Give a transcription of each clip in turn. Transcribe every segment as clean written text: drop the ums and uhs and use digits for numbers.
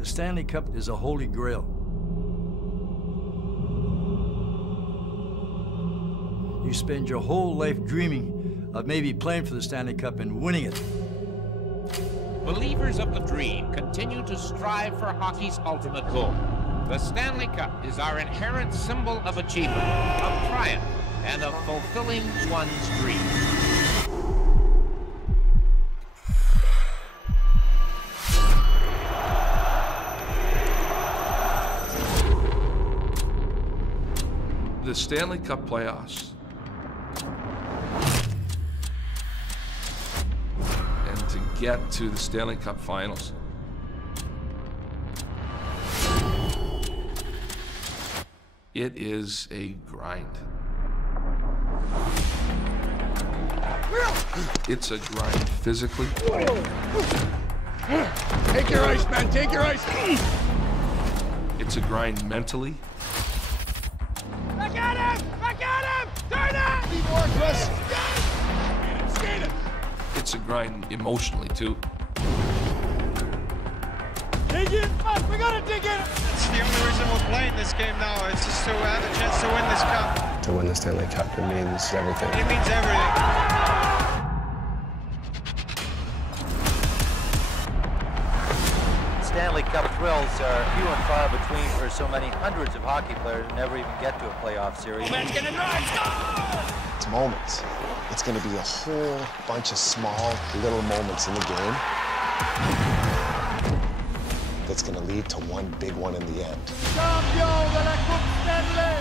The Stanley Cup is a holy grail. You spend your whole life dreaming of maybe playing for the Stanley Cup and winning it. Believers of the dream continue to strive for hockey's ultimate goal. The Stanley Cup is our inherent symbol of achievement, of triumph, and of fulfilling one's dream. The Stanley Cup playoffs and to get to the Stanley Cup finals. It is a grind. It's a grind physically. Take your ice, man, take your ice. It's a grind mentally. Back at him! Back at him! Turn it! Be more, Chris. Skate it! It's a grind emotionally, too. Dig in! We gotta dig in! That's the only reason we're playing this game now. It's just to have a chance to win this cup. To win the Stanley Cup, it means everything. It means everything. Stanley Cup thrills are few and far between for so many hundreds of hockey players who never even get to a playoff series. Man's gonna drive, score! It's moments. It's going to be a whole bunch of small, little moments in the game that's going to lead to one big one in the end. Champion de la Coupe Stanley!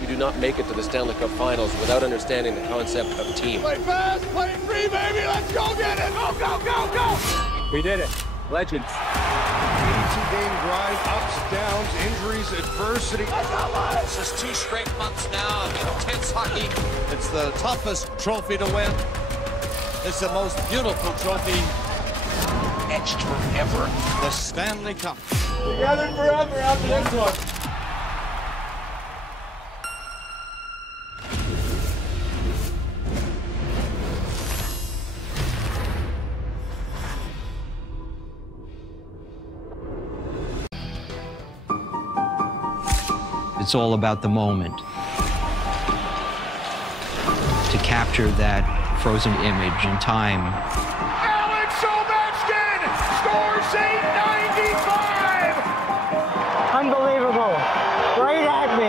You do not make it to the Stanley Cup Finals without understanding the concept of team. Play fast, play free, baby! Let's go get it! Go, go, go, go! We did it. Legends. 82-game grind, ups, downs, injuries, adversity. This is 2 straight months now of intense hockey. It's the toughest trophy to win. It's the most beautiful trophy. Etched forever. The Stanley Cup. Together forever after this one. It's all about the moment. To capture that frozen image in time. Alex Ovechkin scores .895! Unbelievable. Right at me.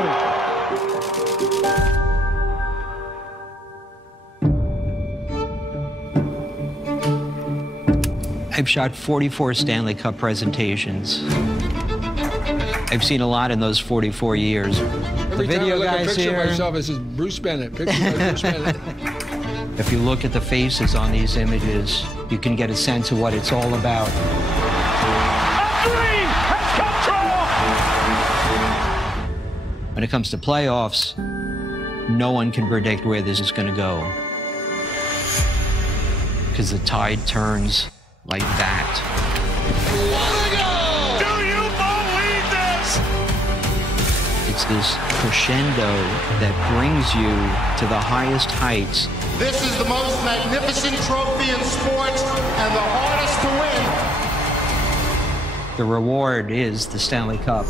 I've shot 44 Stanley Cup presentations. I've seen a lot in those 44 years. Every the video time I look at a guys picture here. of myself, it says Bruce Bennett. Picture by Bruce Bennett. If you look at the faces on these images, you can get a sense of what it's all about. A dream has come true! When it comes to playoffs, no one can predict where this is going to go. Because the tide turns like that. It's this crescendo that brings you to the highest heights. This is the most magnificent trophy in sports and the hardest to win. The reward is the Stanley Cup.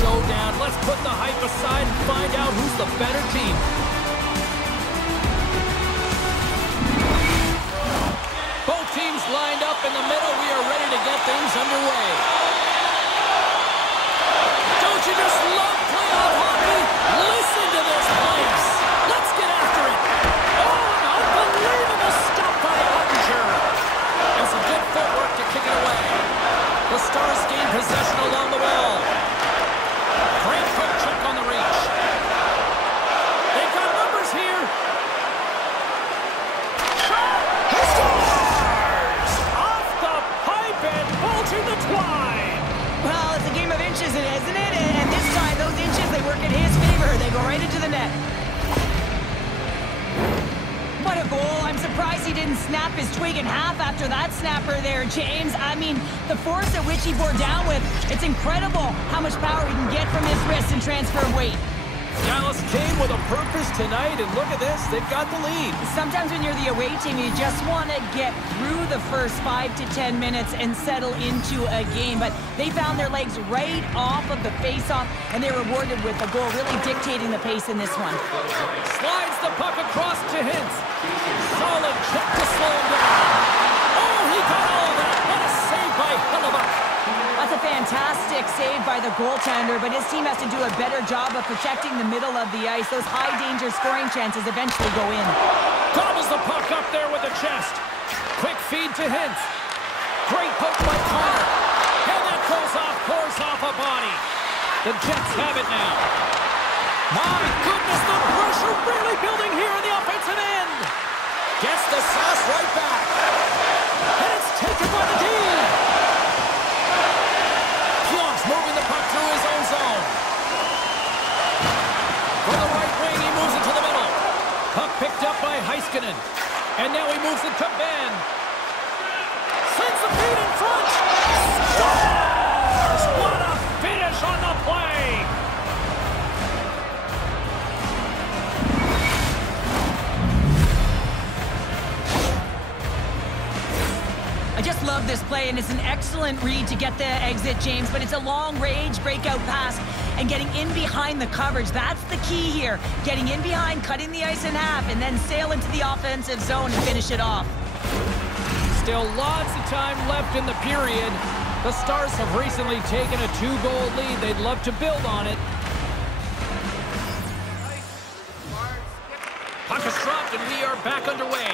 Showdown. Let's put the hype aside and find out who's the better team. Both teams lined up in the middle. We are ready to get things underway. Don't you just love playoff hockey? Listen to this place. Let's get after it. Oh, an unbelievable stop by Ottinger. And some good footwork to kick it away. The Stars gain possession along the wall. Great quick check on the reach. They've got numbers here. He scores! Off the pipe and work in his favor. They go right into the net. What a goal. I'm surprised he didn't snap his twig in half after that snapper there, James. I mean, the force at which he bore down with, it's incredible how much power he can get from his wrist and transfer of weight. Dallas came with a purpose tonight, and look at this, they've got the lead. Sometimes when you're the away team, you just want to get through the first 5 to 10 minutes and settle into a game. But they found their legs right off of the face-off, and they're rewarded with a goal, really dictating the pace in this one. Slides the puck across to Hintz. Solid check to slow him down. Oh, he got all of that. What a save by Hellebuyck. That's a fantastic save by the goaltender, but his team has to do a better job of protecting the middle of the ice. Those high-danger scoring chances eventually go in. Gobbles the puck up there with the chest. Quick feed to Hintz. Great poke by Connor. And that goes off, pours off a body. The Jets have it now. My goodness, the pressure really building here in the offensive end. Gets the sauce right back. And it's taken by the D. Moving the puck through his own zone. For the right wing, he moves it to the middle. Puck picked up by Heiskanen. And now he moves it to Ben. Sends the feed in front. Scores! What a finish on the play! I just love this play, and it's an excellent read to get the exit, James, but it's a long-range breakout pass and getting in behind the coverage. That's the key here. Getting in behind, cutting the ice in half, and then sail into the offensive zone and finish it off. Still lots of time left in the period. The Stars have recently taken a 2-goal lead. They'd love to build on it. Puck is dropped, and we are back underway.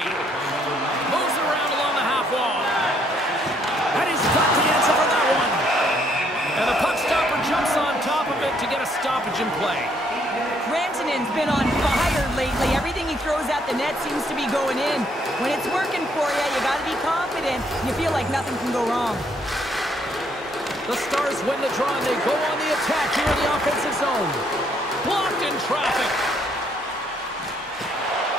Moves it around along the half wall. And he's got the answer for that one. And the puck stopper jumps on top of it to get a stoppage in play. Rantanen's been on fire lately. Everything he throws at the net seems to be going in. When it's working for you, you got to be confident. You feel like nothing can go wrong. The Stars win the draw, and they go on the attack here in the offensive zone. Blocked in traffic.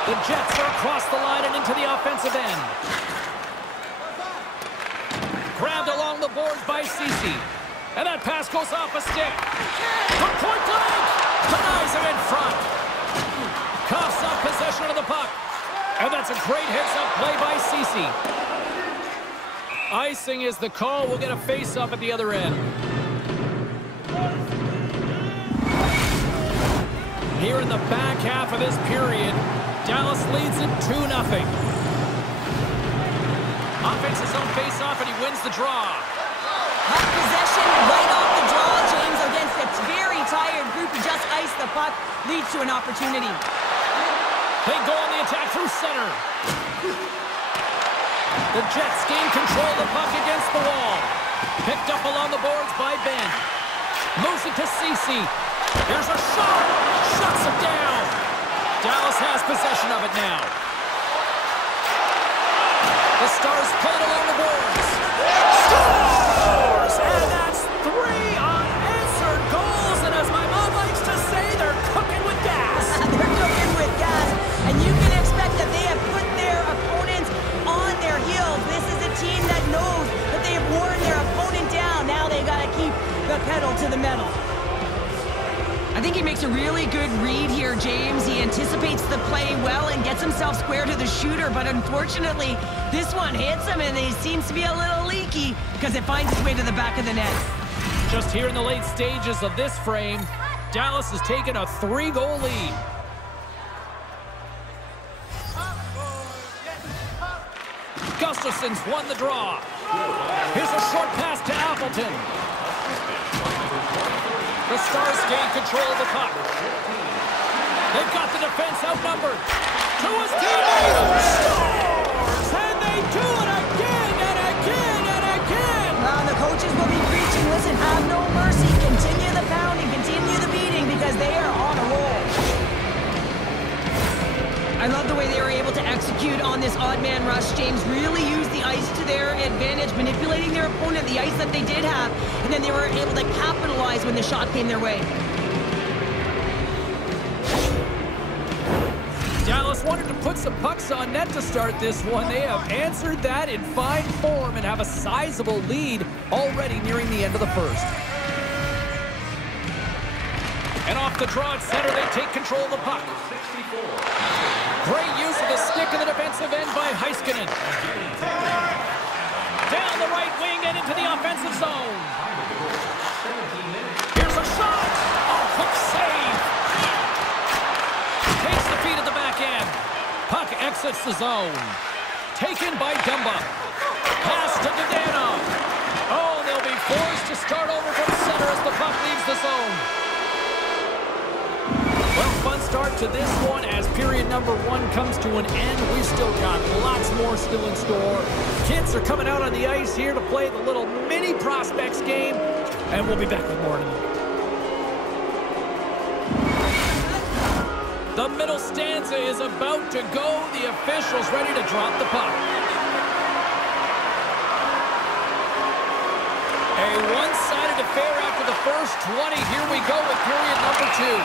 The Jets are across the line and into the offensive end. Grabbed along the boards by Ceci. And that pass goes off a stick. From point blank. Denies him in front. Coughs up possession of the puck. And that's a great heads-up play by Ceci. Icing is the call. We'll get a face-up at the other end. Here in the back half of this period, Dallas leads it 2-0. Offensive zone face-off, and he wins the draw. Puck possession right off the draw, James, against a very tired group who just iced the puck, leads to an opportunity. They go on the attack through center. The Jets gain control of the puck against the wall. Picked up along the boards by Ben. Moves it to Ceci. There's a shot. Shuts him down. Dallas has possession of it now. The Stars pull it along the boards. Scores! And that's 3 unanswered goals. And as my mom likes to say, they're cooking with gas. They're cooking with gas. And you can expect that they have put their opponents on their heels. This is a team that knows that they have worn their opponent down. Now they got to keep the pedal to the metal. I think he makes a really good read here, James. He anticipates the play well and gets himself square to the shooter, but unfortunately, this one hits him, and he seems to be a little leaky because it finds its way to the back of the net. Just here in the late stages of this frame, Dallas has taken a 3-goal lead. Gustafson's won the draw. Here's a short pass to Appleton. The Stars gain control of the puck. They've got the defense outnumbered. To his teammate. Scores! And they do it again and again and again. The coaches will be preaching, listen, have no mercy. Continue the pounding, continue the beating, because they are on a roll. I love the way they were able to execute on this odd man rush, James. Really used the ice to their advantage, manipulating their opponent, the ice that they did have, and then they were able to capitalize when the shot came their way. Dallas wanted to put some pucks on net to start this one. They have answered that in fine form and have a sizable lead already nearing the end of the first. And off the draw at center, they take control of the puck. Great use of the stick in the defensive end by Heiskanen. Down the right wing and into the offensive zone. Here's a shot. Oh, quick save. Takes the feed at the back end. Puck exits the zone. Taken by Dumba. Pass to Dadano. Oh, they'll be forced to start over from center as the puck leaves the zone. Well, fun start to this one as period number 1 comes to an end. We've still got lots more still in store. Kids are coming out on the ice here to play the little mini prospects game, and we'll be back with more in a minute. The middle stanza is about to go. The officials ready to drop the puck. A one-sided affair after the first 20. Here we go with period number 2.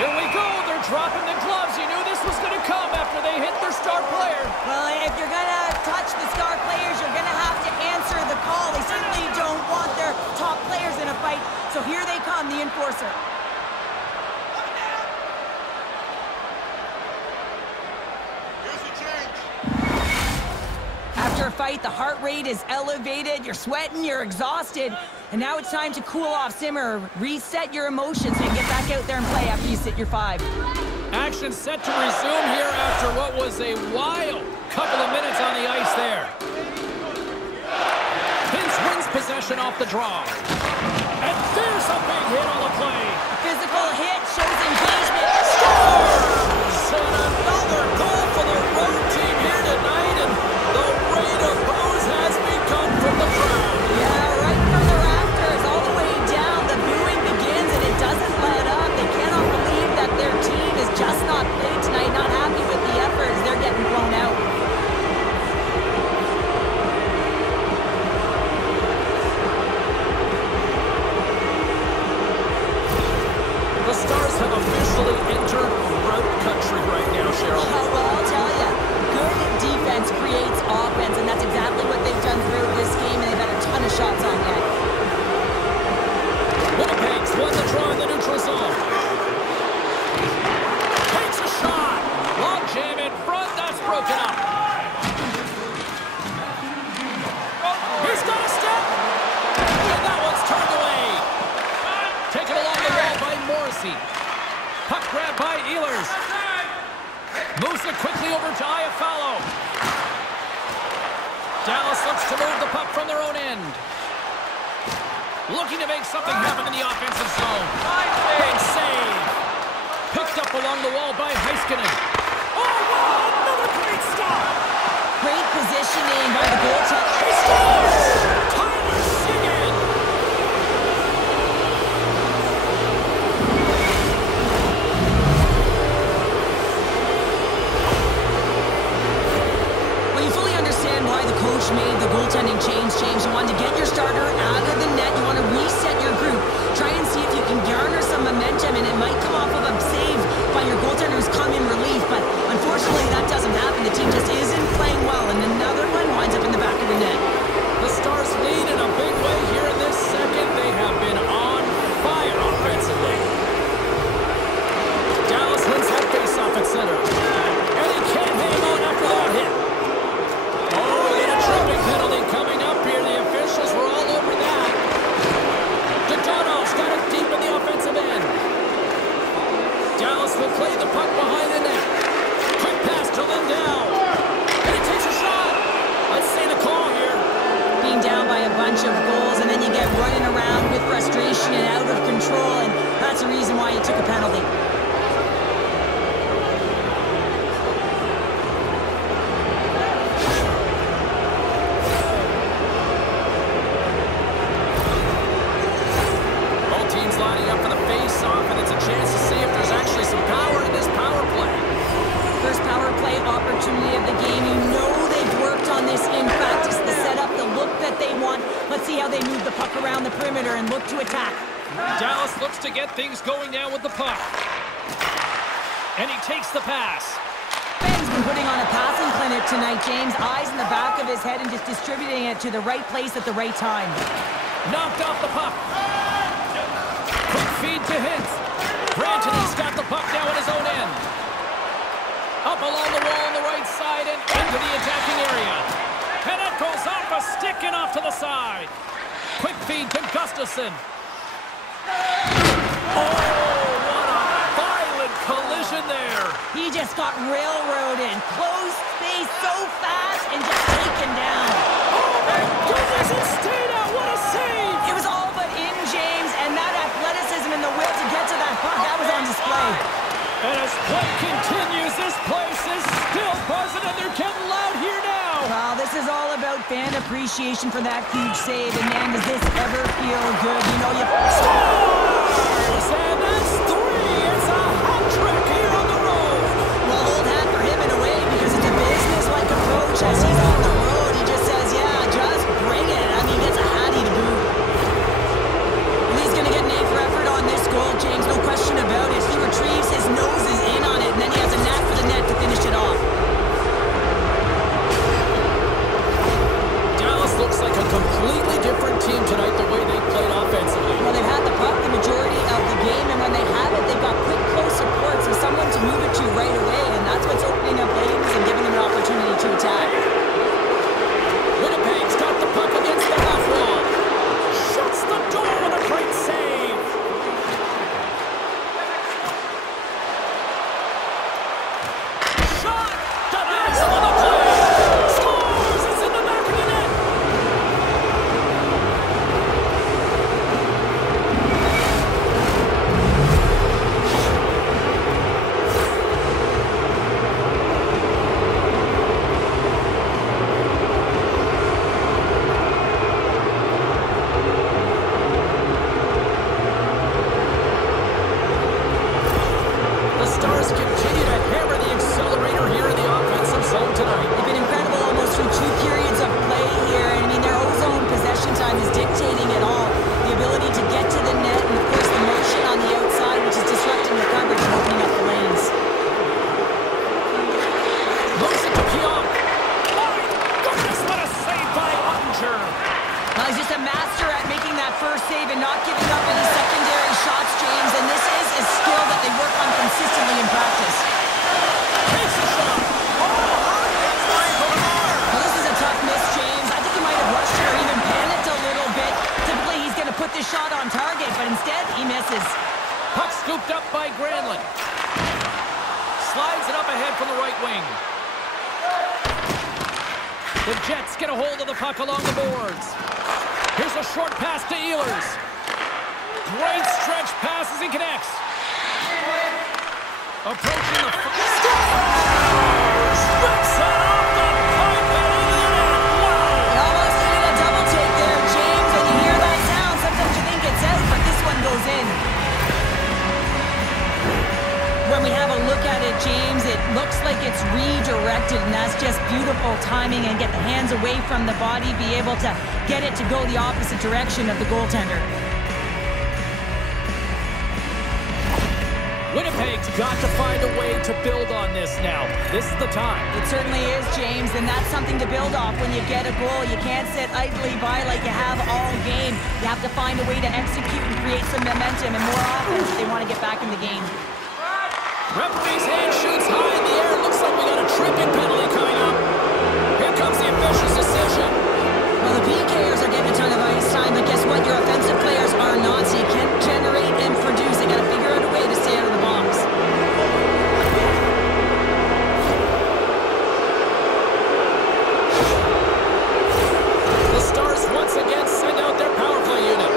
Here we go. They're dropping the gloves. You knew this was going to come after they hit their star player. Well, if you're going to touch the star players, you're going to have to answer the call. They certainly don't want their top players in a fight. So here they come, the enforcer. After a fight, the heart rate is elevated, you're sweating, you're exhausted, and now it's time to cool off, simmer, reset your emotions, and get back out there and play after you sit your 5. Action set to resume here after what was a wild couple of minutes on the ice there. Vince wins possession off the draw. And there's a big hit on the play. Physical hit shows engagement. Scores! And another goal for the road team here tonight, and the rate of booze has begun from the crowd. Yeah, right from the rafters, all the way down. The booing begins, and it doesn't let up. They cannot believe that their team is just not played tonight, not happy with the effort as they're getting blown out. The Stars have officially entered road country right now, Cheryl. Well, I'll tell you, good defense creates offense, and that's exactly what they've done throughout this game, and they've had a ton of shots on net. Winnipeg's won the draw in the neutral zone. Takes a shot. Long jam in front. That's broken up. He's got a step. And that one's turned away. Taken along the wall by Morrissey. Puck grab by Ehlers. Moves it quickly over to Iafallo. Dallas looks to move the puck from their own end. Looking to make something happen in the offensive zone. Big save. Picked up along the wall by Heiskanen. Oh, wow, another great stop. Great positioning by the goaltender. He scores! Tyler Seguin. Well, you fully understand why the coach made the goaltending change, James. You wanted to get your starter out of the net. You want to reset your group. Try and see if you can garner some momentum, and it might come off of a save by your goaltender who's come in relief. But unfortunately, that doesn't happen. The team just isn't playing well, and another one winds up in the back of the net. The Stars lead in a big way here in this second. They have been on fire offensively. Dallas wins that face-off at center. And he can't hang on after that hit. Oh, and a tripping penalty coming up here. The officials were all over that. Dadonov's got it deep in the offensive end. Dallas will play the puck behind the net. Quick pass to Lindell. And he takes a shot. Let's see the call here. Being down by a bunch of goals, and then you get running around with frustration and out of control, and that's the reason why you took a penalty. Both teams lining up for the face-off, and it's a chance to see if there's actually some power in this power play. First power play opportunity of the game. You know they've worked on this in practice, the setup, the look that they want. Let's see how they move the puck around the perimeter and look to attack. Dallas looks to get things going now with the puck. And he takes the pass. putting on a passing clinic tonight, James. Eyes in the back of his head and just distributing it to the right place at the right time. Knocked off the puck. Quick feed to Hintz. Branton's got the puck now in his own end. Up along the wall on the right side and into the attacking area. And it goes off a stick and off to the side. Quick feed to Gustafsson. Oh, what a violent collision there. He just got railroaded. Close space so fast and just taken down. Oh, my goodness, it stayed out. What a save. It was all but in, James, and that athleticism and the will to get to that puck, that was on display. And as play continues, this place is still buzzing, and they're getting loud here now. Well, this is all about fan appreciation for that huge save, and man, does this ever feel good. You know, you... Stars! And that's 3! It's a hat trick here on the road. Well, old hat for him in a way, because it's a business-like approach as he's on the road. He just says, yeah, just bring it. I mean, he gets a hattie to boot. He's going to get an A for effort on this goal, James, no question about it. He retrieves, his nose is in on it, and then he has a knack for the net to finish it off. Dallas looks like a completely different team tonight, the way they played offensively. Well, they've had the puck the majority of the game, and when they have it, they've got quick, close support, so someone to move it to right away, and that's what's opening up lanes and giving them an opportunity to attack. Winnipeg's got the puck against the half wall. Shuts the door with a great save. Shot! Denies him on the play. Scores! It's in the back of the net. The Stars continue to hammer the accelerator here in the offensive zone tonight. They've been incredible almost through 2 periods of play here. And I mean, their own possession time is dictating it all. The ability to get to the net and, of course, the motion on the outside, which is disrupting the coverage and opening up the lanes. Moves it to Pionk. My goodness, what a save by Ottinger. Well, he's just a master at making that first save and not giving up any secondary shots, James. And this is a skill that they work on consistently in practice. Takes a shot. Well, this is a tough miss, James. I think he might have rushed it or even panicked a little bit. Typically, he's going to put this shot on target, but instead, he misses. Puck scooped up by Granlund. Slides it up ahead from the right wing. The Jets get a hold of the puck along the boards. Here's a short pass to Ehlers. Great stretch pass as he connects. Approaching the... Scores! Rips it off the pipe and into the net. Wow! You almost needed a double take there, James. When you hear that sound, sometimes you think it's out, but this one goes in. When we have a look at it, James, it looks like it's redirected, and that's just beautiful timing and get the hands away from the body, be able to get it to go the opposite direction of the goaltender. Winnipeg's got to find a way to build on this now. This is the time. It certainly is, James, and that's something to build off when you get a goal. You can't sit idly by like you have all game. You have to find a way to execute and create some momentum and more offense if they want to get back in the game. Referee's hand shoots high in the air. Looks like we got a tripping penalty coming up. Here comes the official's decision. Well, the PKers are getting a ton of ice time, but guess what? Your offensive players are not, so you can't generate and produce. They got to figure out a way to stay out of the box. The Stars once again send out their power play unit.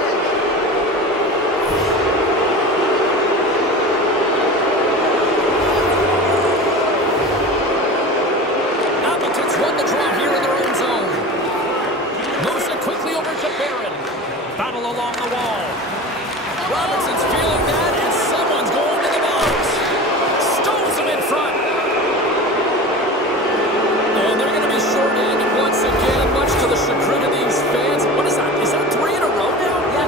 Appleton's won the draw here in their own zone. Moves it quickly over to Barron. Battle along the wall. Robertson's feeling that, and someone's going to the box. Stones him in front. And they're going to be short-handed once again, much to the chagrin of these fans. What is that? Is that 3 in a row now? Yeah,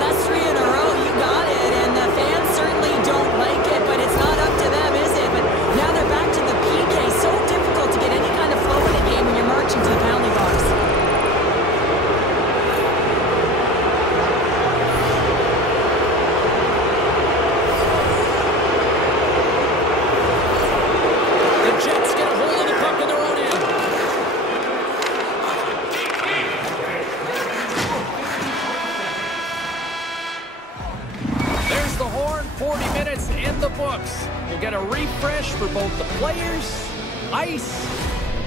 get a refresh for both the players, ice.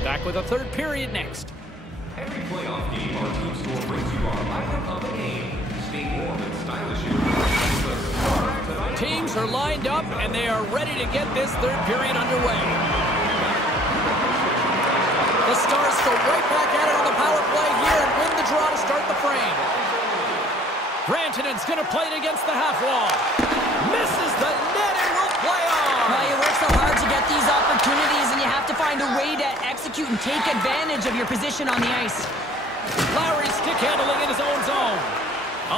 Back with a third period next. Every playoff game, our team store brings you our lineup of the game. Stay warm and stylish here. Teams are lined up, and they are ready to get this third period underway. The Stars go right back at it on the power play here and win the draw to start the frame. Rantanen's going to play it against the half wall. Misses the net and will play on. Well, you work so hard to get these opportunities, and you have to find a way to execute and take advantage of your position on the ice. Lowry stick handling in his own zone.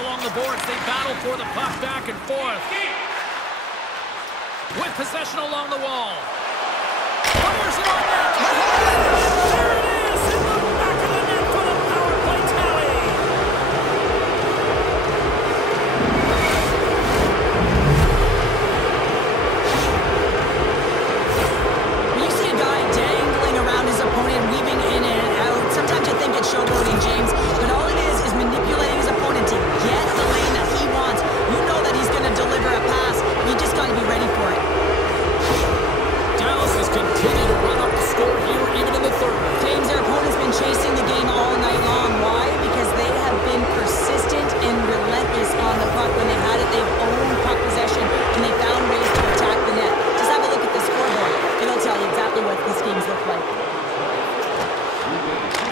Along the boards, they battle for the puck back and forth. With possession along the wall. Fires it on net. There it is in the back of the net for the power play tally. You see a guy dangling around his opponent, weaving in and out. Sometimes you think it's showboating, James, but all it is manipulating his opponent to get the lane that he wants. You know that he's going to deliver a pass. You just got to be ready for it. Dallas has continued to run up the score here, even in the third. James, their opponent's been chasing the game all night long. Why? Because they have been persistent and relentless on the puck. When they had it, they've owned puck possession, and they found ways to attack the net. Just have a look at the scoreboard. It'll tell you exactly what these games look like.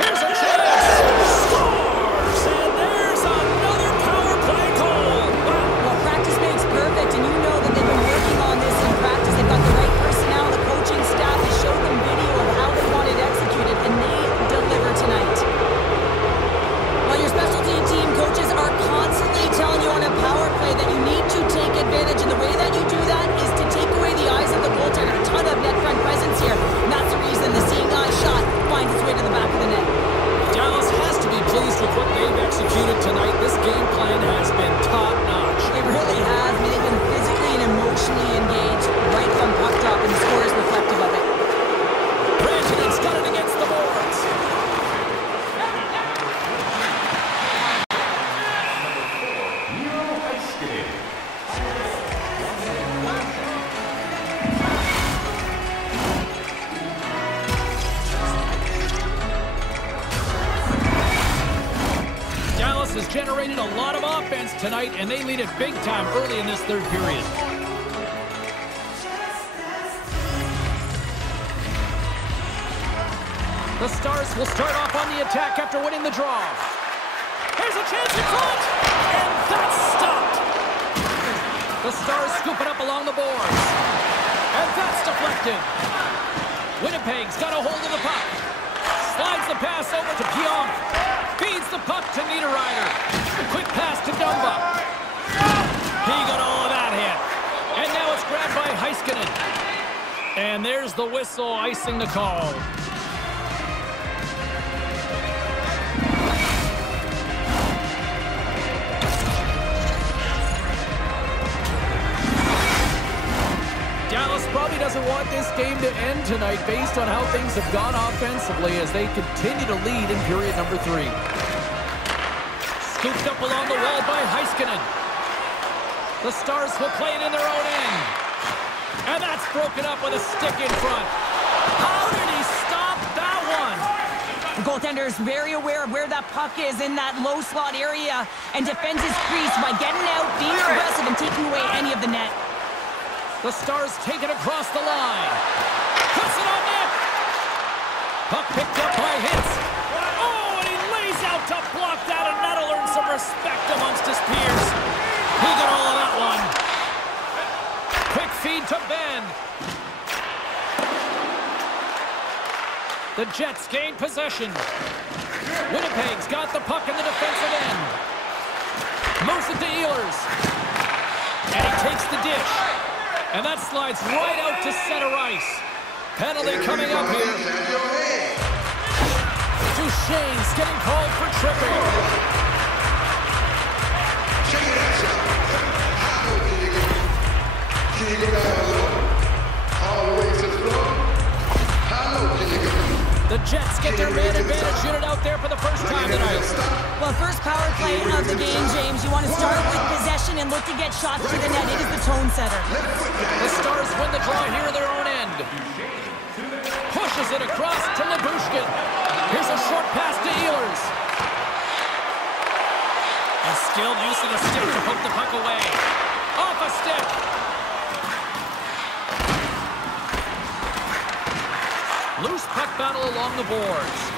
Here's a chance! Scores! And there's another power play goal! Well, practice makes perfect, and you know that they've been working on this in practice. They've got the right personnel, the coaching staff has showed them video of how they want it executed, and they deliver tonight. While your specialty team coaches are constantly telling you on a power play that you need to take advantage, and the way that you do that is to take away the eyes of the goaltender. A ton of net front presence here, and that's the reason the seeing eye shot finds its way to the back of the net. Dallas has to be pleased with what they've executed tonight. This game plan has been top-notch. It really has. I mean, they've been physically and emotionally engaged right from puck drop, and the score is reflective of it. Rantanen's got it against the boards. Dallas has generated a lot of offense tonight, and they lead it big time early in this third period. The Stars will start off on the attack after winning the draw. Here's a chance in front, and that's stopped. The Stars scoop it up along the boards, and that's deflected. Winnipeg's got a hold of the puck. Slides the pass over to Pionk. Feeds the puck to Niederreiter. Quick pass to Dumba. He got all of that hit. And now it's grabbed by Heiskanen. And there's the whistle icing the call. Dallas probably doesn't want this game to end tonight based on how things have gone offensively as they continue to lead in period number 3. Scooped up along the wall by Heiskanen. The Stars will play it in their own end. And that's broken up with a stick in front. How did he stop that one? The goaltender is very aware of where that puck is in that low slot area and defends his crease by getting out, being aggressive, and taking away any of the net. The Stars take it across the line. Puts it on net. Puck picked up by Hitz. Oh, and he lays out to block that, and that'll earn some respect amongst his peers. He got all of that one. Quick feed to Ben. The Jets gain possession. Winnipeg's got the puck in the defensive end. Moves it to Ehlers. And he takes the dish. And that slides right out to center ice. Penalty coming up here. Duchesne's getting called for tripping. The Jets get their man advantage unit out there for the first time tonight. Well, first power play of the game, James. You want to start with possession and look to get shots to the net. It is the tone setter. The Stars win the draw here at their own end. Pushes it across to Labushkin. Here's a short pass to Ehlers. A skilled use of the stick to poke the puck away. Off a stick. Loose puck battle along the boards.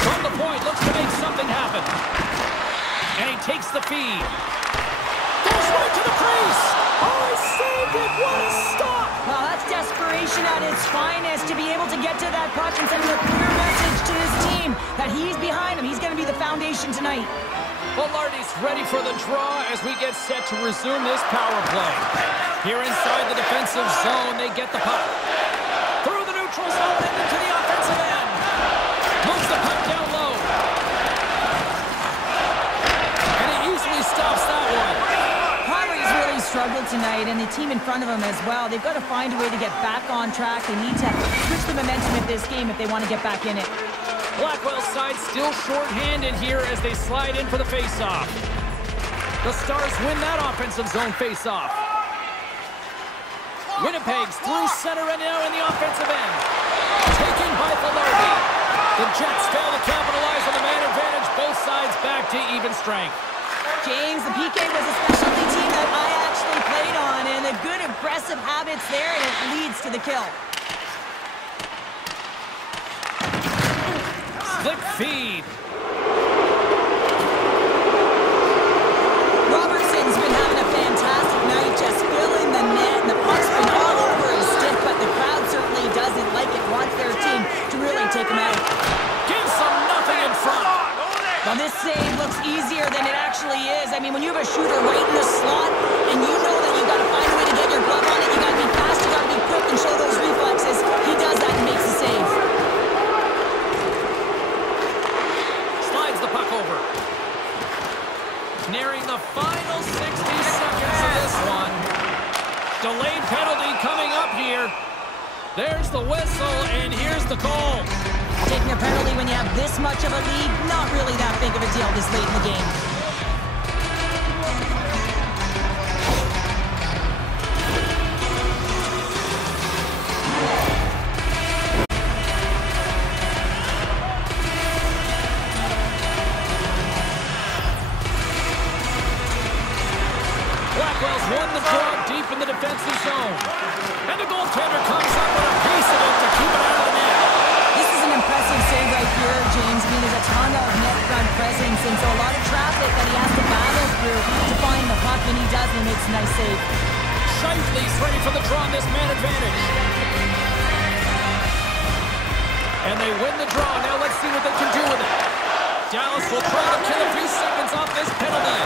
From the point, looks to make something happen. And he takes the feed. Goes right to the crease. Oh, he saved it. What a stop. Well, that's desperation at its finest to be able to get to that puck and send a clear message to his team that he's behind him. He's going to be the foundation tonight. Well, Lardy's ready for the draw as we get set to resume this power play. Here inside the defensive zone, they get the puck. Through the neutral zone and into the offensive end. Moves the puck down low. And he easily stops that one. Conway's really struggled tonight, and the team in front of him as well. They've got to find a way to get back on track. They need to switch the momentum of this game if they want to get back in it. Blackwell's side still short-handed here as they slide in for the face-off. The Stars win that offensive zone face-off. Winnipeg's through center and now in the offensive end. Taken by Velarde. The Jets fail to capitalize on the man advantage. Both sides back to even strength. James, the PK was a specialty team that I actually played on, and the good aggressive habits there, and it leads to the kill. Slick feed. Robertson's been having a fantastic night, just filling the net, and the puck's been all over his stick, but the crowd certainly doesn't like it, wants their team to really take him out. Gives them nothing in front. Well, this save looks easier than it actually is. I mean, when you have a shooter right in the slot, and you know that you've got to find a way to get your glove on it, you got to be fast, you got to be quick, and show those reflexes. He does that and makes the save. Slides the puck over. Nearing the final 60 seconds of this one. Delayed penalty coming up here. There's the whistle, and here's the call. Taking a penalty when you have this much of a lead, not really that big of a deal this late in the game. Blackwell's won the draw deep in the defensive zone. And the goaltender comes up with a piece of it to keep it out of the net. This is an impressive save right here, James. I mean, there's a ton of net front presence, and so a lot of traffic that he has to battle through to find the puck, and he does, and he makes a nice save. Shifley's ready for the draw on this man advantage. And they win the draw. Now let's see what they can do with it. Dallas will try to kill a few seconds off this penalty.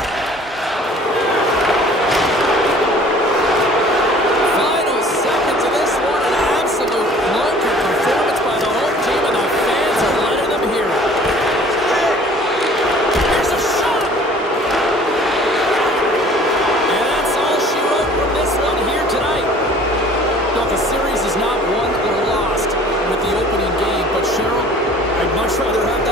Final seconds of this one, an absolute clunker performance by the home team, and the fans are letting them hear it. Here's a shot! And that's all she wrote from this one here tonight. Look, the series is not won or lost with the opening game, but Cheryl, I'd much rather have